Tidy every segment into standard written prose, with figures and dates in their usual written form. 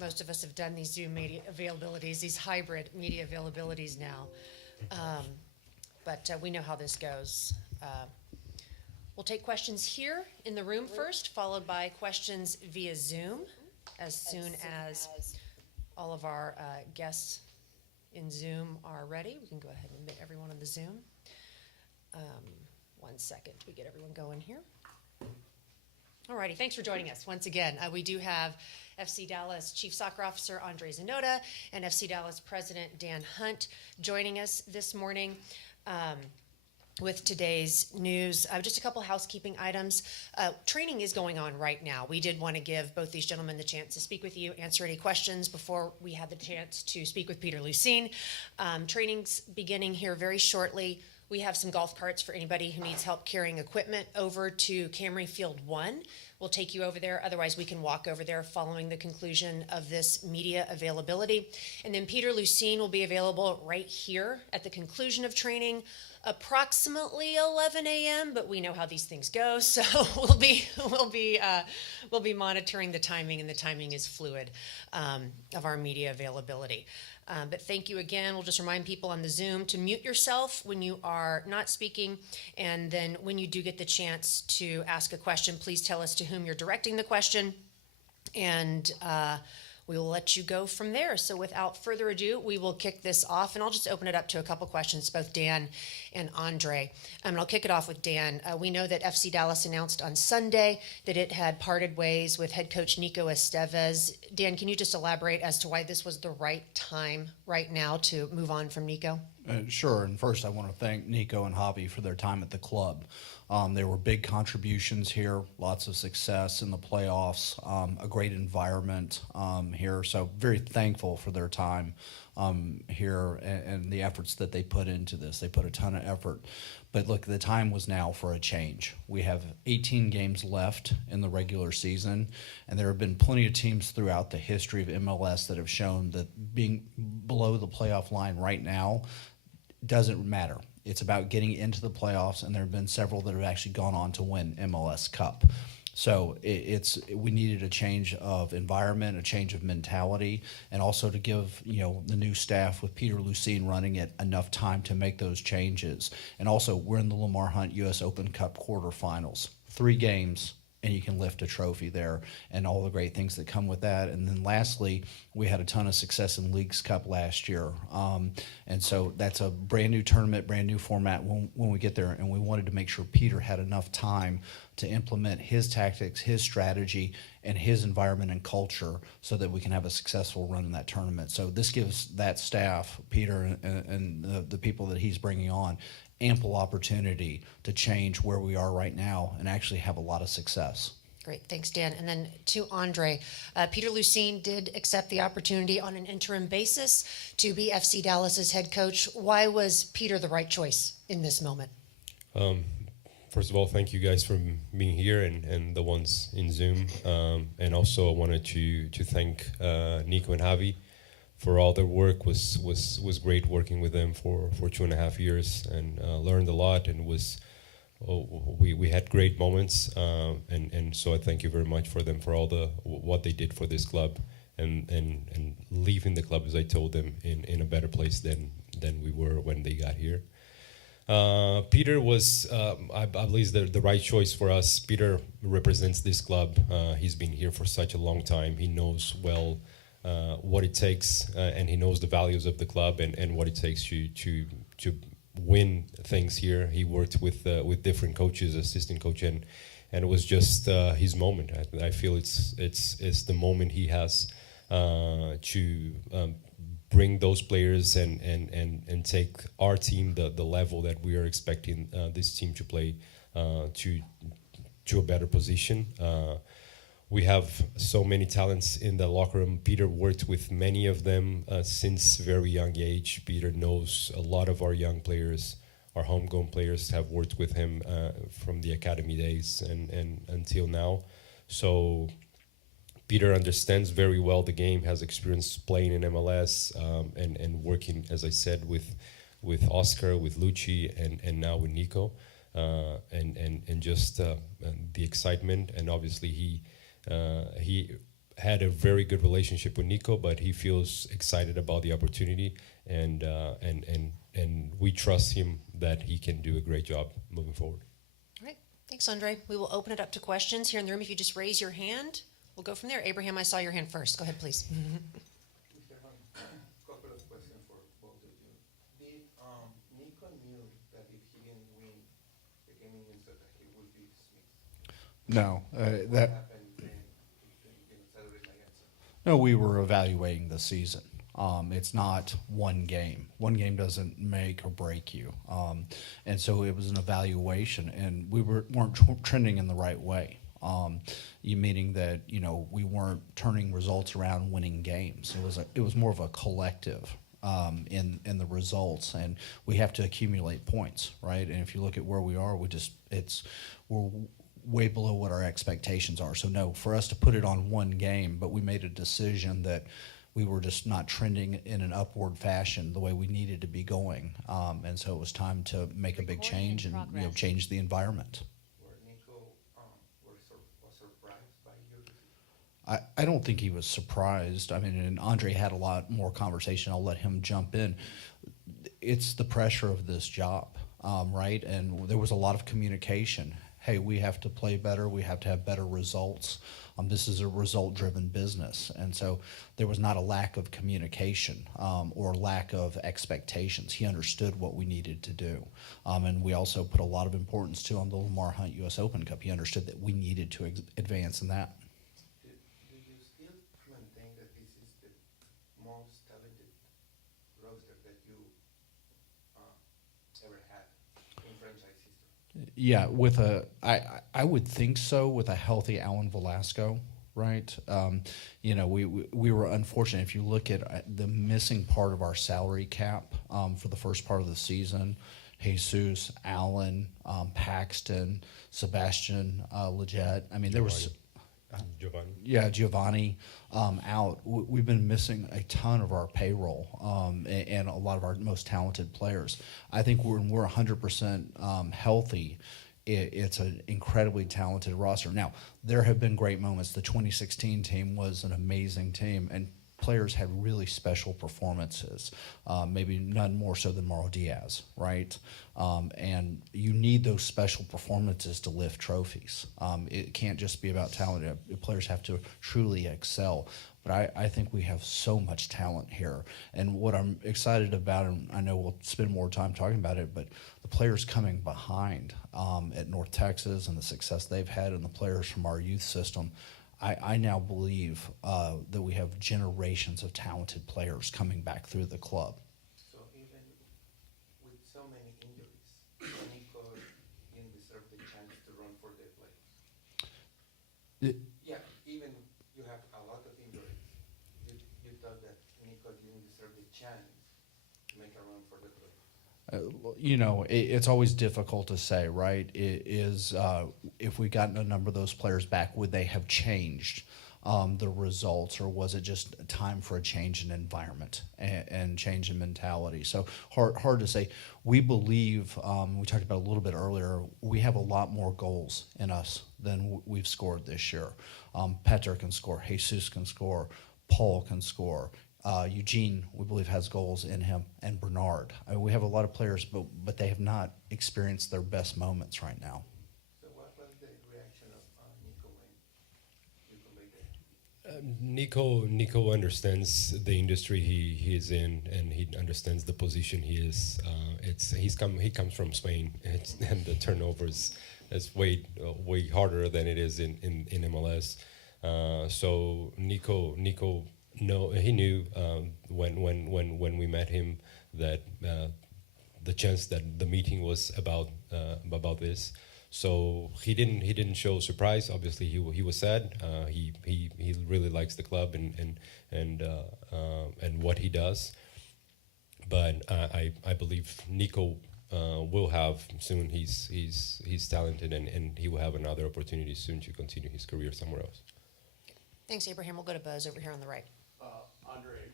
Most of us have done these Zoom media availabilities, these hybrid media availabilities now. But we know how this goes. We'll take questions here in the room first, followed by questions via Zoom as soon as all of our guests in Zoom are ready. We can go ahead and admit everyone on the Zoom. 1 second, we get everyone going here. Alrighty, thanks for joining us once again. We do have FC Dallas Chief Soccer Officer André Zanotta and FC Dallas President Dan Hunt joining us this morning with today's news. Just a couple housekeeping items. Training is going on right now. We did want to give both these gentlemen the chance to speak with you, answer any questions before we had the chance to speak with Peter Luccin. Training's beginning here very shortly. We have some golf carts for anybody who needs help carrying equipment over to Camry Field 1. We'll take you over there. Otherwise, we can walk over there following the conclusion of this media availability. And then Peter Luccin will be available right here at the conclusion of training, approximately 11 a.m., but we know how these things go, so we'll be monitoring the timing, and the timing is fluid of our media availability. But thank you again. We'll just remind people on the Zoom to mute yourself when you are not speaking. And then when you do get the chance to ask a question, please tell us to whom you're directing the question. And we will let you go from there. So without further ado, we will kick this off. And I'll just open it up to a couple questions, both Dan and Andre. And I'll kick it off with Dan. We know that FC Dallas announced on Sunday that it had parted ways with head coach Nico Estévez. Dan, can you just elaborate as to why this was the right time right now to move on from Nico? Sure. And first, I want to thank Nico and Javi for their time at the club. There were big contributions here, lots of success in the playoffs, a great environment here. So very thankful for their time here and the efforts that they put into this. They put a ton of effort. But look, the time was now for a change. We have 18 games left in the regular season, and there have been plenty of teams throughout the history of MLS that have shown that being below the playoff line right now doesn't matter. It's about getting into the playoffs, and there have been several that have actually gone on to win MLS Cup. So we needed a change of environment, a change of mentality, and also to give the new staff with Peter Luccin running it enough time to make those changes. And also, we're in the Lamar Hunt U.S. Open Cup quarterfinals. 3 games, and you can lift a trophy there, and all the great things that come with that. And then lastly, we had a ton of success in Leagues Cup last year. And so that's a brand new tournament, brand new format when we get there. And we wanted to make sure Peter had enough time to implement his tactics, his strategy, and his environment and culture so that we can have a successful run in that tournament. So this gives that staff, Peter and the people that he's bringing on, ample opportunity to change where we are right now and actually have a lot of success. Great, thanks, Dan. And then to Andre, Peter Luccin did accept the opportunity on an interim basis to be FC Dallas's head coach. Why was Peter the right choice in this moment? First of all, thank you guys for being here and the ones in Zoom. And also I wanted to thank Nico and Javi for all their work. Was great working with them for 2.5 years, and learned a lot, and we had great moments, and so I thank you very much for them for all what they did for this club, and leaving the club, as I told them, in a better place than we were when they got here. Peter was, I believe, the right choice for us. Peter represents this club. He's been here for such a long time. He knows well what it takes, and he knows the values of the club and what it takes to win things here. He worked with different coaches, assistant coach, and it was just his moment. I feel it's the moment he has to bring those players and take our team the level that we are expecting this team to play to a better position. We have so many talents in the locker room. Peter worked with many of them since very young age. Peter knows a lot of our young players. Our homegrown players have worked with him from the academy days and until now. So Peter understands very well the game, has experience playing in MLS, and working, as I said, with Oscar, with Luccin, and now with Nico, and just the excitement. And obviously he had a very good relationship with Nico, but he feels excited about the opportunity, and we trust him that he can do a great job moving forward. All right. Thanks, Andre. We will open it up to questions here in the room. If you just raise your hand, we'll go from there. Abraham, I saw your hand first. Go ahead, please. Mr. Hunt, couple of questions for both of you. Did Nico knew that if he didn't win the game in Minnesota, he would be dismissed? No, What that happened in Saturday night answer? no. We were evaluating the season. It's not one game. One game doesn't make or break you. And so it was an evaluation, and we weren't trending in the right way. You meaning that we weren't turning results around, winning games. It was more of a collective in the results, and we have to accumulate points, right? And if you look at where we are, we're way below what our expectations are. So no, for us to put it on one game, but we made a decision that we were just not trending in an upward fashion the way we needed to be going, and so it was time to make a big change and change the environment. Where Nico was surprised by your decision? I don't think he was surprised. I mean, and Andre had a lot more conversation. I'll let him jump in. It's the pressure of this job, right? And there was a lot of communication. Hey, we have to play better. We have to have better results. This is a result-driven business. And so there was not a lack of communication or lack of expectations. He understood what we needed to do. And we also put a lot of importance, too, on the Lamar Hunt U.S. Open Cup. He understood that we needed to advance in that. Do you still maintain that this is the most talented roster that you ever had in franchise history? Yeah, I would think so with a healthy Alan Velasco, right? We were unfortunate. If you look at the missing part of our salary cap for the first part of the season, Jesus, Allen, Paxton, Sebastian Leggett. I mean, there was Giovanni out. We've been missing a ton of our payroll and a lot of our most talented players. I think when we're 100% healthy, it's an incredibly talented roster. Now, there have been great moments. The 2016 team was an amazing team, and players had really special performances, maybe none more so than Mauro Diaz, right? And you need those special performances to lift trophies. It can't just be about talent. Players have to truly excel. But I think we have so much talent here. And what I'm excited about, and I know we'll spend more time talking about it, but the players coming behind at North Texas and the success they've had, and the players from our youth system, I now believe that we have generations of talented players coming back through the club. So even with so many injuries, Nico didn't deserve the chance to run for the playoffs. Yeah, even you have a lot of injuries. You thought that Nico didn't deserve the chance to make a run for the playoffs. It's always difficult to say, right? If we gotten a number of those players back, would they have changed the results, or was it just time for a change in environment and change in mentality? So hard to say. We believe, we talked about a little bit earlier, we have a lot more goals in us than we've scored this year. Petter can score, Jesus can score, Paul can score. Eugene, we believe, has goals in him, and Bernard. We have a lot of players, but they have not experienced their best moments right now. So what was the reaction of Nico when you conveyed that? Nico understands the industry he is in, and he understands the position he is. He comes from Spain, and the turnover is way harder than it is in MLS. So Nico. No, he knew when we met him that the chance that the meeting was about this. So he didn't show surprise. Obviously, he was sad. He really likes the club and what he does. But I believe Nico will have soon. He's talented, and he will have another opportunity soon to continue his career somewhere else. Thanks, Abraham. We'll go to Buzz over here on the right. Andre,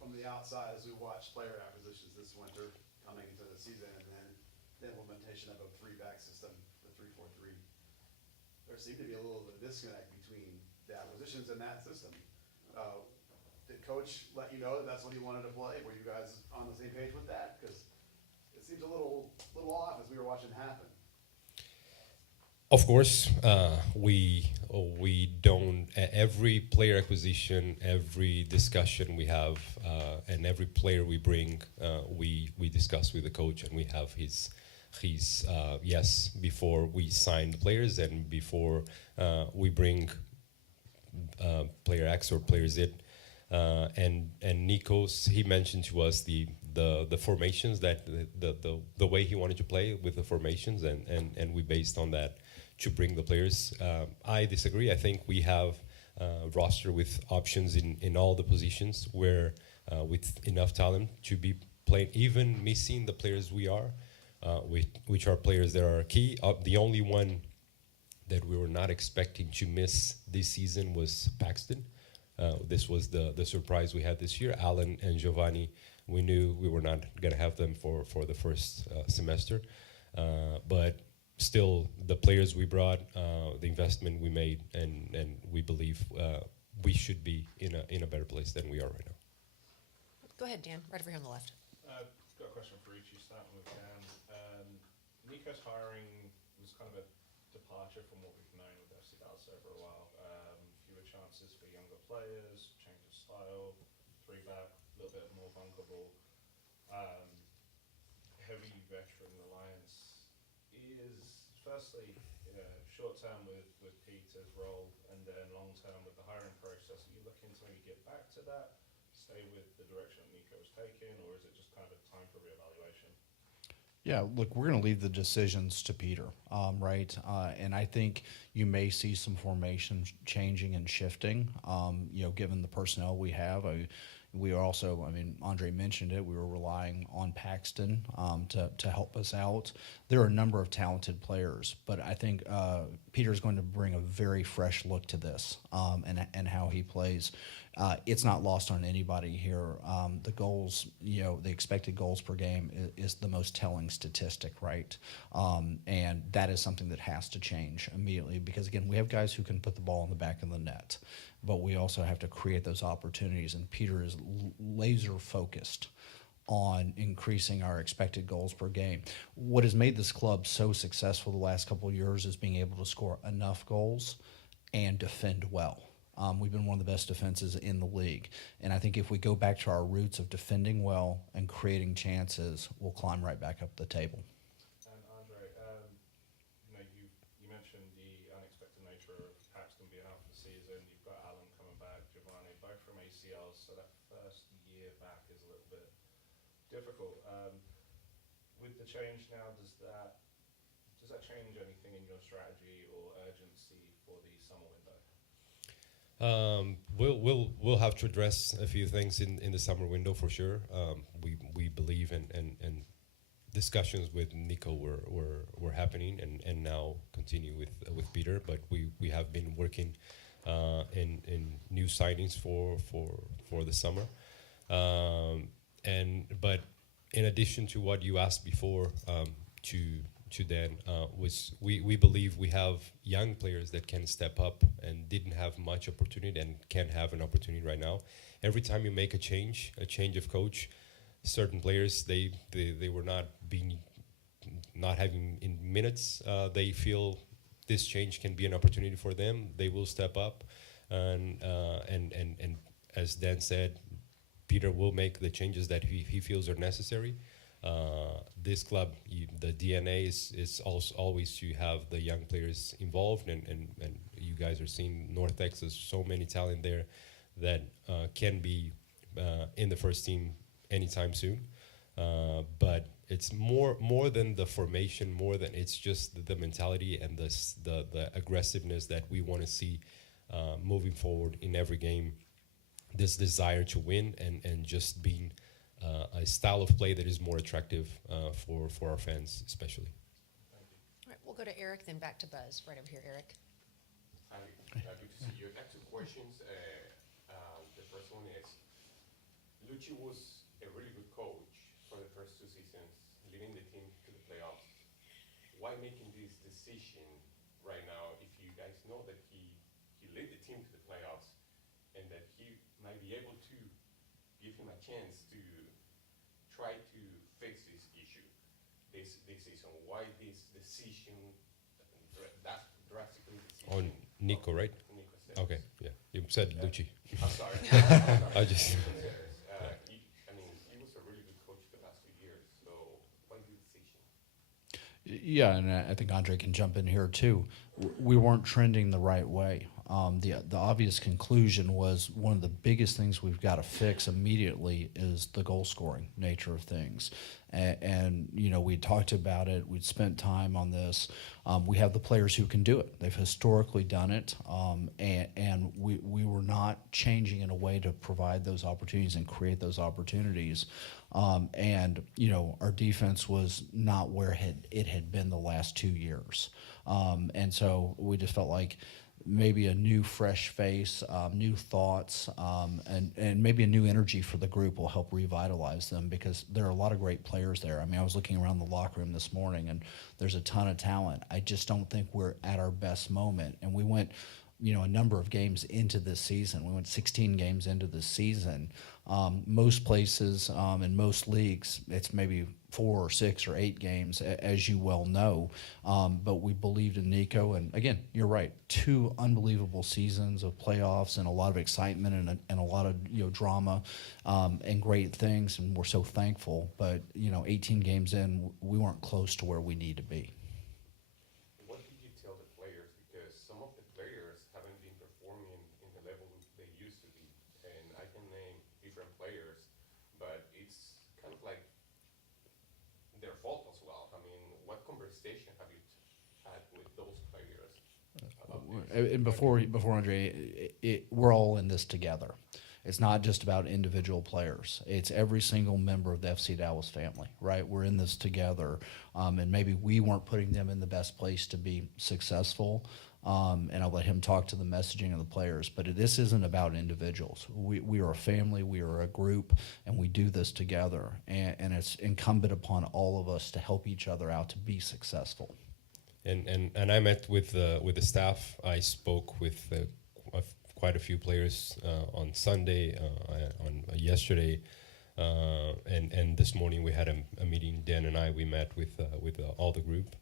from the outside, as we watch player acquisitions this winter coming into the season, and then the implementation of a three-back system, the 3-4-3, there seemed to be a little bit of a disconnect between the acquisitions in that system. Did Coach let you know that that's what he wanted to play? Were you guys on the same page with that? Because it seems a little off as we were watching it happen. Of course, we don't. Every player acquisition, every discussion we have, and every player we bring, we discuss with the coach, and we have his yes before we sign the players and before we bring player X or player Z. And Nico's, he mentioned to us the formations, that the way he wanted to play with the formations, and we based on that to bring the players. I disagree. I think we have a roster with options in all the positions where with enough talent to be playing, even missing the players we are, which are players that are key. The only one that we were not expecting to miss this season was Paxton. This was the surprise we had this year. Alan and Giovanni, we knew we were not going to have them for the first semester. But still, the players we brought, the investment we made, and we believe we should be in a better place than we are right now. Go ahead, Dan, right over here on the left. Got a question for each of you, starting with Dan. Nico's hiring was kind of a departure from what we've known with FC Dallas over a while. Fewer chances for younger players, change of style, 3-back, a little bit more bunkable. Heavy veteran reliance is, firstly, short term with Peter's role, and then long term with the hiring process. Are you looking to maybe get back to that, stay with the direction that Nico's taken, or is it just kind of a time for reevaluation? Yeah, look, we're going to leave the decisions to Peter, right? And I think you may see some formations changing and shifting, given the personnel we have. We are also, Andre mentioned it, we were relying on Paxton to help us out. There are a number of talented players, but I think Peter's going to bring a very fresh look to this and how he plays. It's not lost on anybody here. The goals, the expected goals per game is the most telling statistic, right? And that is something that has to change immediately because, again, we have guys who can put the ball in the back of the net, but we also have to create those opportunities, and Peter is laser focused on increasing our expected goals per game. What has made this club so successful the last couple of years is being able to score enough goals and defend well. We've been one of the best defenses in the league. And I think if we go back to our roots of defending well and creating chances, we'll climb right back up the table. And Andre, you mentioned the unexpected nature of Paxton being out for the season. You've got Alan coming back, Giovanni, both from ACLs, so that first year back is a little bit difficult. With the change now, does that change anything in your strategy or urgency for the summer window? We'll have to address a few things in the summer window for sure. We believe and discussions with Nico were happening and now continue with Peter. But we have been working in new signings for the summer. But in addition to what you asked before, to Dan, we believe we have young players that can step up and didn't have much opportunity and can have an opportunity right now. Every time you make a change of coach, certain players they were not having in minutes. They feel this change can be an opportunity for them. They will step up, and as Dan said, Peter will make the changes that he feels are necessary. This club, the DNA is also always to have the young players involved, and you guys are seeing North Texas, so many talent there that can be in the first team anytime soon. But it's more than the formation, more than it's just the mentality and the aggressiveness that we want to see moving forward in every game. This desire to win and just being a style of play that is more attractive for our fans, especially. All right, we'll go to Eric, then back to Buzz. Right over here, Eric. Hi, good to see you. I have two questions. The first one is, Luccin was a really good coach for the first two seasons, leading the team to the playoffs. Why making this decision right now if you guys know that he lead the team to the playoffs, and that he might be able to give him a chance to try to fix this issue this season. Why this decision, that drastically decision? On Nico, right? Nico Estévez. Okay, yeah. You said Luccin. I'm sorry. I just. He was a really good coach the last 2 years, so why the decision? Yeah, and I think Andre can jump in here too. We weren't trending the right way. The obvious conclusion was one of the biggest things we've got to fix immediately is the goal scoring nature of things. And you know, we talked about it. We'd spent time on this. We have the players who can do it. They've historically done it, and we were not changing in a way to provide those opportunities and create those opportunities. And you know, our defense was not where it had been the last 2 years. And so we just felt like maybe a new fresh face, new thoughts, and maybe a new energy for the group will help revitalize them, because there are a lot of great players there. I mean, I was looking around the locker room this morning and there's a ton of talent. I just don't think we're at our best moment. And we went, you know, a number of games into this season. We went 16 games into this season. Most places, in most leagues, it's maybe 4 or 6 or 8 games, as you well know. But we believed in Nico, and again, you're right. 2 unbelievable seasons of playoffs and a lot of excitement and a lot of, you know, drama, and great things, and we're so thankful. But you know, 18 games in, we weren't close to where we need to be. What did you tell the players? Because some of the players haven't been performing in the level they used to be. And I can name different players, but it's kind of like their fault as well. I mean, what conversation have you had with those players about this? And before Andre, we're all in this together. It's not just about individual players. It's every single member of the FC Dallas family, right? We're in this together, and maybe we weren't putting them in the best place to be successful. And I'll let him talk to the messaging of the players. But this isn't about individuals. We are a family, we are a group, and we do this together. And it's incumbent upon all of us to help each other out to be successful. And I met with the staff. I spoke with quite a few players on Sunday, on yesterday, and this morning we had a meeting. Dan and we met with all the group,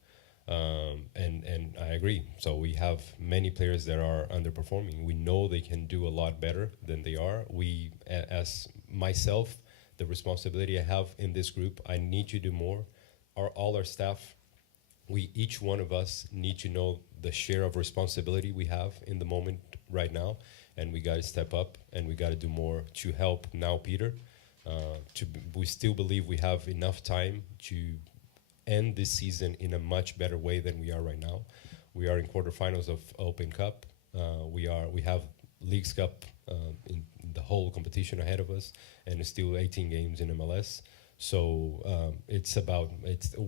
and I agree. So we have many players that are underperforming. We know they can do a lot better than they are. As myself, the responsibility I have in this group, I need to do more. All our staff, each one of us need to know the share of responsibility we have in the moment right now, and we got to step up and we got to do more to help now Peter. We still believe we have enough time to end this season in a much better way than we are right now. We are in quarterfinals of Open Cup. We have Leagues Cup in the whole competition ahead of us, and it's still 18 games in MLS. So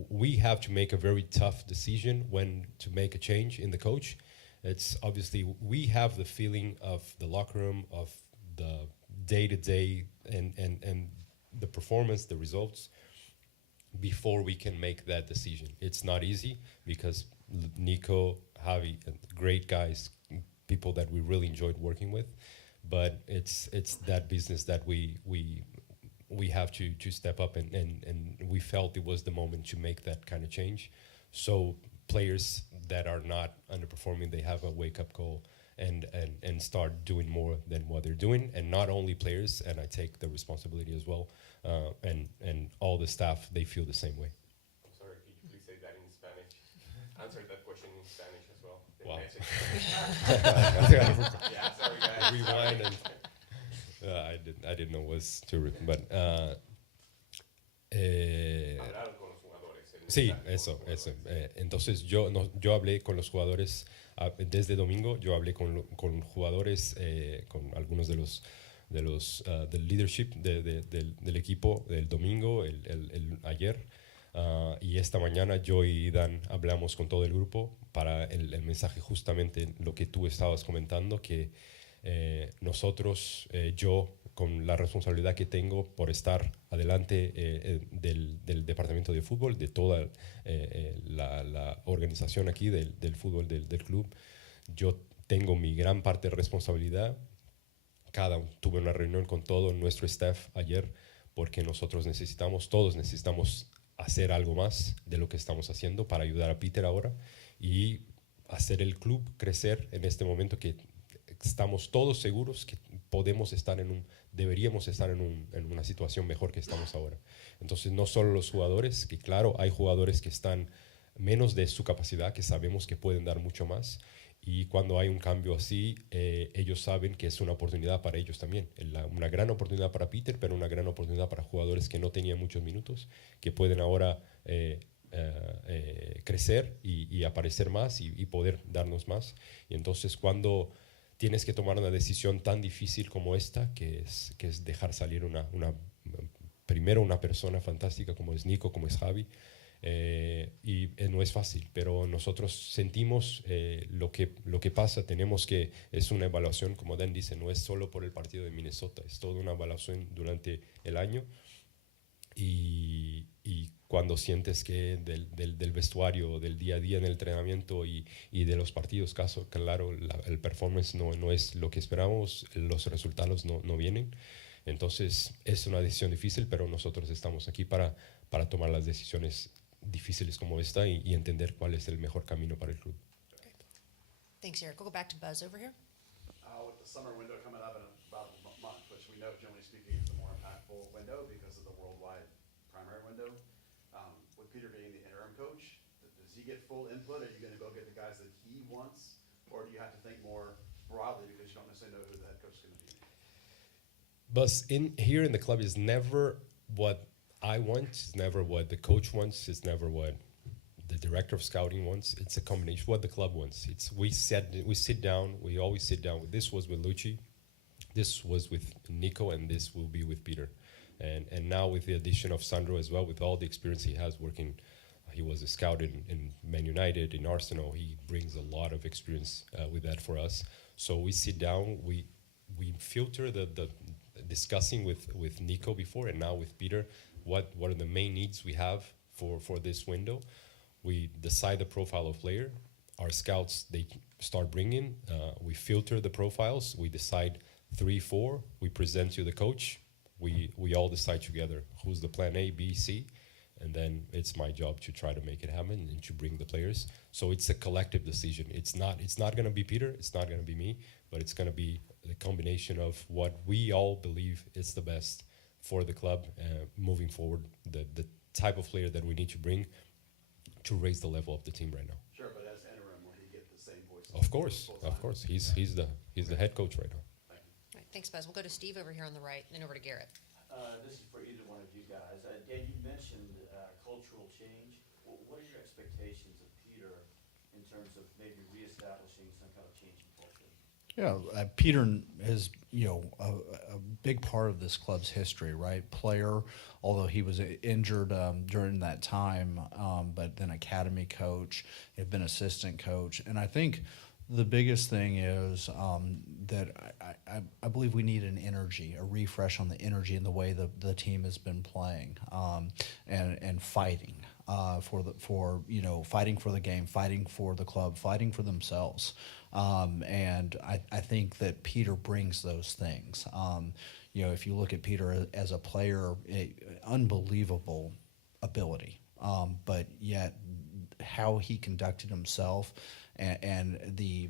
we have to make a very tough decision when to make a change in the coach. It's obviously we have the feeling of the locker room, of the day-to-day and the performance, the results, before we can make that decision. It's not easy because Nico, Javi, great guys, people that we really enjoyed working with, but it's that business that we have to step up, and we felt it was the moment to make that kind of change. So players that are not underperforming, they have a wake-up call and start doing more than what they're doing. And not only players, and I take the responsibility as well, and all the staff, they feel the same way. I'm sorry, could you please say that in Spanish? Answer that question in Spanish as well. The Wow. message. Yeah, sorry guys. Rewind and I didn't know it was too, but Hablaron con los jugadores. sí, eso. Entonces yo hablé con los jugadores desde domingo. Yo hablé con jugadores, con algunos de los del leadership del equipo del domingo, el ayer. Y esta mañana yo y Dan hablamos con todo el grupo para el mensaje, justamente lo que tú estabas comentando, que nosotros, yo con la responsabilidad que tengo por estar adelante del departamento de fútbol, de toda la organización aquí del fútbol del club, yo tengo mi gran parte de responsabilidad. Tuve una reunión con todo nuestro staff ayer porque todos necesitamos hacer algo más de lo que estamos haciendo para ayudar a Peter ahora y hacer el club crecer en este momento que estamos todos seguros que deberíamos estar en una situación mejor que estamos ahora. Entonces, no solo los jugadores, que claro, hay jugadores que están menos de su capacidad, que sabemos que pueden dar mucho más, y cuando hay un cambio así, ellos saben que es una oportunidad para ellos también. Una gran oportunidad para Peter, pero una gran oportunidad para jugadores que no tenían muchos minutos, que pueden ahora crecer y aparecer más y poder darnos más. Y entonces cuando tienes que tomar una decisión tan difícil como esta, que es dejar salir primero una persona fantástica como es Nico, como es Javi, y no es fácil, pero nosotros sentimos lo que pasa. Es una evaluación, como Dan dice, no es solo por el partido de Minnesota, es toda una evaluación durante el año, y cuando sientes que del vestuario, del día a día en el entrenamiento y de los partidos, claro, el performance no es lo que esperamos, los resultados no vienen. Entonces es una decisión difícil, pero nosotros estamos aquí para tomar las decisiones difíciles como esta y entender cuál es el mejor camino para el club. Thanks, Eric. We'll go back to Buzz over here. With the summer window coming up in about a month, which we know, generally speaking, is the more impactful window because of the worldwide primary window. With Peter being the interim coach, does he get full input? Are you going to go get the guys that he wants, or do you have to think more broadly because you don't necessarily know who the head coach is going to be? But here in the club is never what I want, it's never what the coach wants, it's never what the director of scouting wants. It's a combination what the club wants. We sit down. We always sit down. This was with Luccin, this was with Nico, and this will be with Peter. And now with the addition of Sandro as well, with all the experience he has working, he was a scout in Man United, in Arsenal. He brings a lot of experience with that for us. So we sit down, we filter the discussing with Nico before, and now with Peter, what are the main needs we have for this window. We decide the profile of player. Our scouts, they start bringing. We filter the profiles. We decide 3, 4. We present to the coach. We all decide together who's the plan A, B, C, and then it's my job to try to make it happen and to bring the players. So it's a collective decision. It's not going to be Peter. It's not going to be me, but it's going to be the combination of what we all believe is the best for the club moving forward. The type of player that we need to bring to raise the level of the team right now. Sure, but as interim, will he get the same voice? Of course, he's the head coach right now. All right, thanks, Buzz. We'll go to Steve over here on the right, then over to Garrett. This is for either one of you guys. Dan, you mentioned cultural change. What are your expectations of Peter in terms of maybe reestablishing some kind of change in culture? Yeah, Peter is, a big part of this club's history, right? Player, although he was injured during that time, but then academy coach, had been assistant coach. And I think the biggest thing is that I believe we need an energy, a refresh on the energy and the way the team has been playing and fighting fighting for the game, fighting for the club, fighting for themselves. And I think that Peter brings those things. If you look at Peter as a player, unbelievable ability, but yet how he conducted himself and the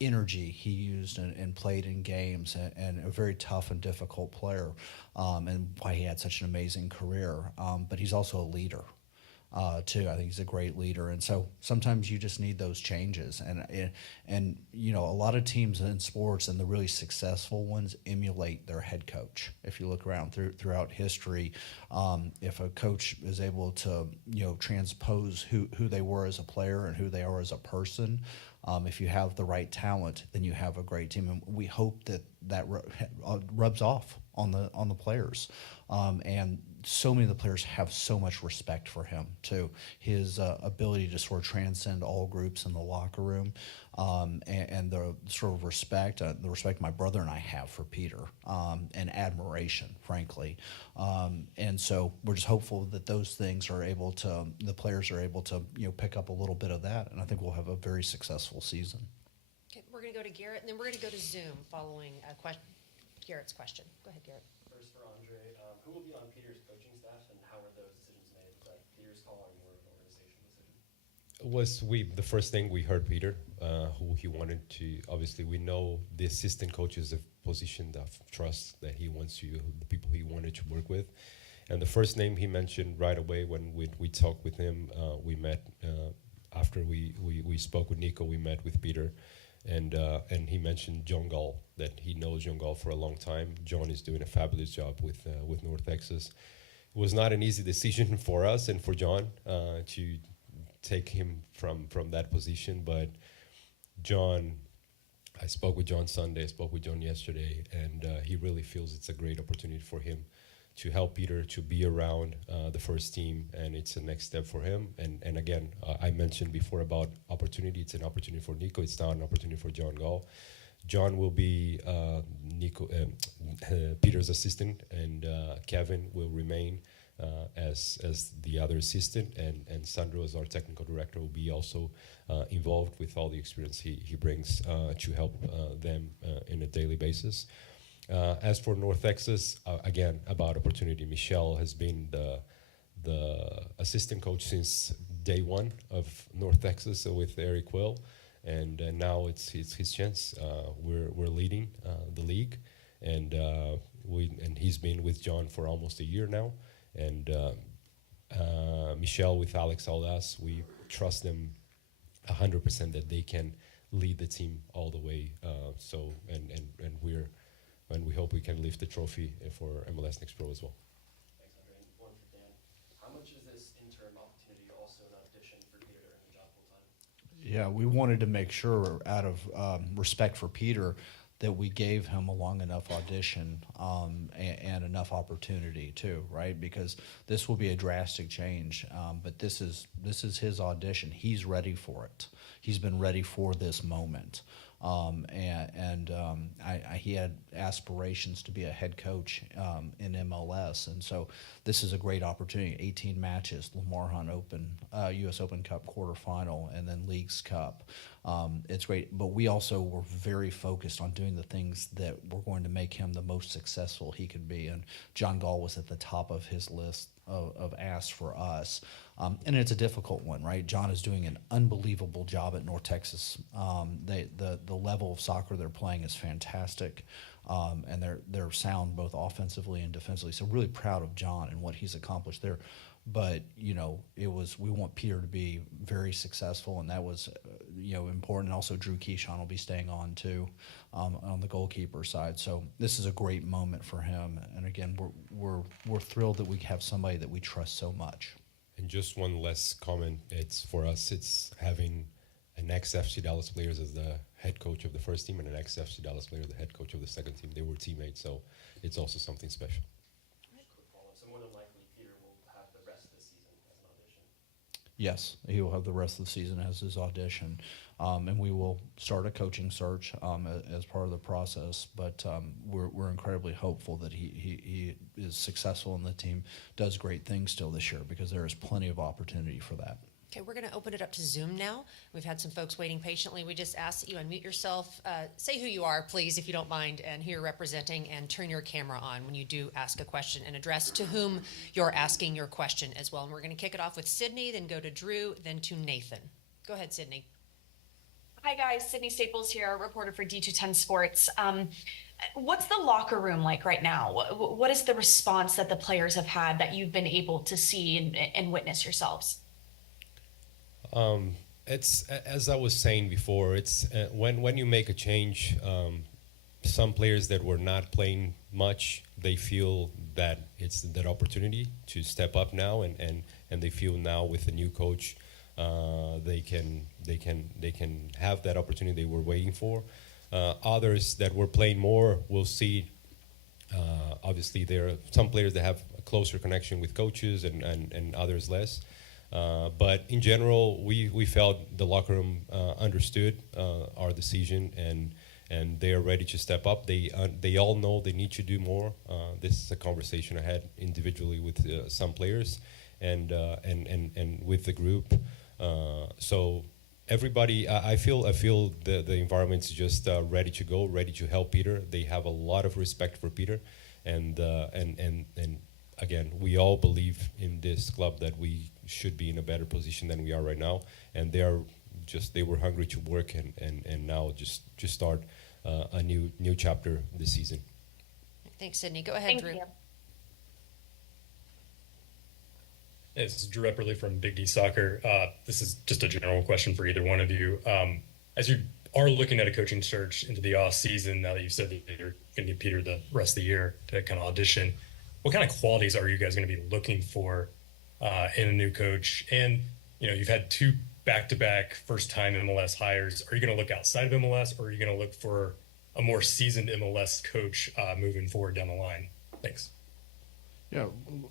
energy he used and played in games, and a very tough and difficult player, and why he had such an amazing career. But he's also a leader. Too. I think he's a great leader, and so sometimes you just need those changes. And a lot of teams in sports, and the really successful ones, emulate their head coach. If you look around throughout history, if a coach is able to transpose who they were as a player and who they are as a person, if you have the right talent, then you have a great team. And we hope that rubs off on the players. And so many of the players have so much respect for him too. His ability to sort of transcend all groups in the locker room, and the sort of respect, the respect my brother and I have for Peter, and admiration, frankly. And so we're just hopeful that those things the players are able to pick up a little bit of that, and I think we'll have a very successful season. Okay, we're going to go to Garrett, and then we're going to go to Zoom following Garrett's question. Go ahead, Garrett. First for Andre, who will be on Peter's coaching staff, and how are those decisions made? Is that Peter's call or more of an organizational decision? The first thing we heard Peter, who he wanted to. Obviously, we know the assistant coach is a position of trust that he wants to, the people he wanted to work with, and the first name he mentioned right away when we talked with him, we met after we spoke with Nico. We met with Peter, and he mentioned John Gall, that he knows John Gall for a long time. John is doing a fabulous job with North Texas. It was not an easy decision for us and for John to take him from that position, but John, I spoke with John Sunday, I spoke with John yesterday, and he really feels it's a great opportunity for him to help Peter to be around the first team, and it's a next step for him. And again, I mentioned before about opportunity. It's an opportunity for Nico. It's not an opportunity for John Gall. John will be Peter's assistant, and Kevin will remain as the other assistant, and Sandro, as our technical director, will be also involved with all the experience he brings to help them in a daily basis. As for North Texas, again, about opportunity, Michelle has been the assistant coach since day one of North Texas with Eric Will, and now it's his chance. We're leading the league, and he's been with John for almost a year now, and Michelle with Alex Aldas, we trust them 100% that they can lead the team all the way. And we hope we can lift the trophy for MLS Next Pro as well. Thanks, Andre. And one for Dan. How much is this interim opportunity also an audition for Peter to earn the job full time? Yeah, we wanted to make sure, out of respect for Peter, that we gave him a long enough audition and enough opportunity too, right? Because this will be a drastic change, but this is his audition. He's ready for it. He's been ready for this moment. He had aspirations to be a head coach in MLS, and so this is a great opportunity. 18 matches, Lamar Hunt Open, U.S. Open Cup quarterfinal, and then Leagues Cup. It's great, but we also were very focused on doing the things that were going to make him the most successful he could be, and John Gall was at the top of his list of asks for us. And it's a difficult one, right? John is doing an unbelievable job at North Texas. The level of soccer they're playing is fantastic, and they're sound both offensively and defensively. So really proud of John and what he's accomplished there. But we want Peter to be very successful, and that was important. And also Drew Keyshawn will be staying on too, on the goalkeeper side. So this is a great moment for him. And again, we're thrilled that we have somebody that we trust so much. And just one last comment, it's for us, it's having an ex-FC Dallas player as the head coach of the first team and an ex-FC Dallas player the head coach of the second team. They were teammates, so it's also something special. Quick follow-up. So more than likely, Peter will have the rest of the season as an audition. Yes, he will have the rest of the season as his audition, and we will start a coaching search as part of the process. But we're incredibly hopeful that he is successful and the team does great things still this year, because there is plenty of opportunity for that. Okay, we're going to open it up to Zoom now. We've had some folks waiting patiently. We just ask that you unmute yourself, say who you are, please, if you don't mind, and who you're representing, and turn your camera on when you do ask a question, and address to whom you're asking your question as well. And we're going to kick it off with Sydney, then go to Drew, then to Nathan. Go ahead, Sydney. Hi guys, Sydney Staples here, reporter for D210 Sports. What's the locker room like right now? What is the response that the players have had that you've been able to see and witness yourselves? It's, as I was saying before, it's when you make a change, some players that were not playing much, they feel that it's that opportunity to step up now, and they feel now with the new coach, they can have that opportunity they were waiting for. Others that were playing more will see. Obviously, there are some players that have a closer connection with coaches, and others less. But in general, we felt the locker room understood our decision, and they are ready to step up. They all know they need to do more. This is a conversation I had individually with some players and with the group. So everybody, I feel the environment's just ready to go, ready to help Peter. They have a lot of respect for Peter, and again, we all believe in this club that we should be in a better position than we are right now, and they were hungry to work and now just start a new chapter this season. Thanks, Sydney. Go ahead, Thank Drew. you. This is Drew Epperly from Big D Soccer. This is just a general question for either one of you. As you are looking at a coaching search into the off season, now that you've said that you're going to give Peter the rest of the year to kind of audition, what kind of qualities are you guys going to be looking for in a new coach? And you've had 2 back-to-back first-time MLS hires. Are you going to look outside of MLS, or are you going to look for a more seasoned MLS coach moving forward down the line? Thanks. Yeah,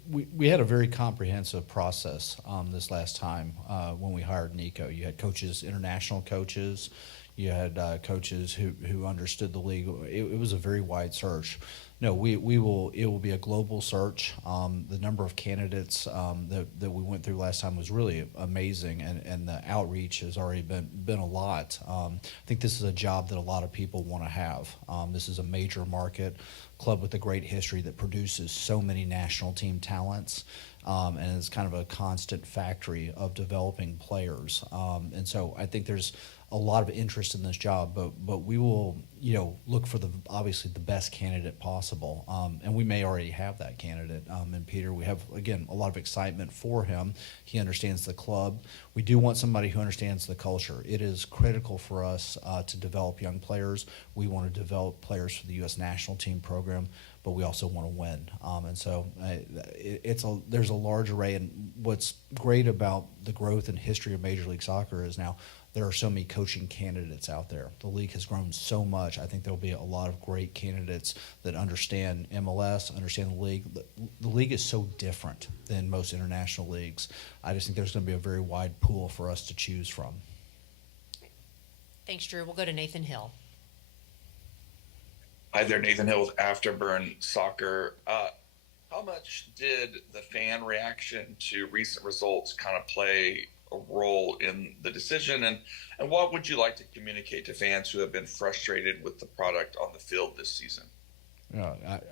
we had a very comprehensive process this last time when we hired Nico. You had coaches, international coaches. You had coaches who understood the league. It was a very wide search. No, it will be a global search. The number of candidates that we went through last time was really amazing, and the outreach has already been a lot. I think this is a job that a lot of people want to have. This is a major market club with a great history that produces so many national team talents, and it's kind of a constant factory of developing players. And so I think there's a lot of interest in this job, but we will, look for obviously the best candidate possible. And we may already have that candidate. And Peter, we have, again, a lot of excitement for him. He understands the club. We do want somebody who understands the culture. It is critical for us to develop young players. We want to develop players for the U.S. national team program, but we also want to win. And so there's a large array. And what's great about the growth and history of Major League Soccer is now there are so many coaching candidates out there. The league has grown so much. I think there'll be a lot of great candidates that understand MLS, understand the league. The league is so different than most international leagues. I just think there's going to be a very wide pool for us to choose from. Thanks, Drew. We'll go to Nathan Hill. Hi there, Nathan Hill with Afterburn Soccer. How much did the fan reaction to recent results kind of play a role in the decision, and what would you like to communicate to fans who have been frustrated with the product on the field this season?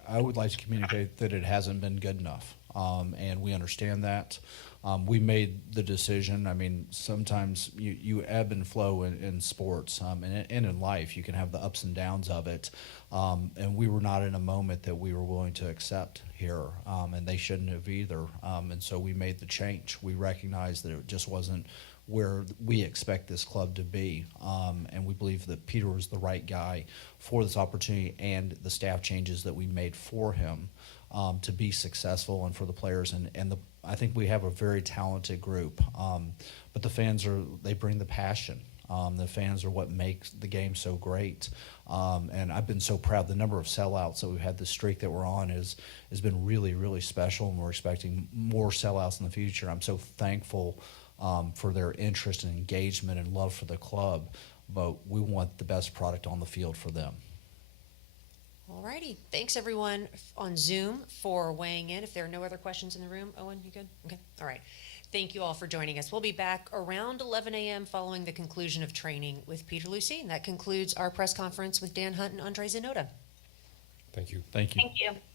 I would like to communicate that it hasn't been good enough, and we understand that. We made the decision. I mean, sometimes you ebb and flow in sports, and in life. You can have the ups and downs of it, and we were not in a moment that we were willing to accept here, and they shouldn't have either. And so we made the change. We recognized that it just wasn't where we expect this club to be, and we believe that Peter was the right guy for this opportunity, and the staff changes that we made for him to be successful, and for the players, and I think we have a very talented group, but the fans they bring the passion. The fans are what makes the game so great, and I've been so proud. The number of sellouts that we've had, the streak that we're on, has been really, really special, and we're expecting more sellouts in the future. I'm so thankful for their interest and engagement and love for the club, but we want the best product on the field for them. All righty. Thanks, everyone on Zoom for weighing in. If there are no other questions in the room, Owen, you good? Okay. All right. Thank you all for joining us. We'll be back around 11 a.m. following the conclusion of training with Peter Luccin. That concludes our press conference with Dan Hunt and André Zanotta. Thank you. Thank you. Thank you.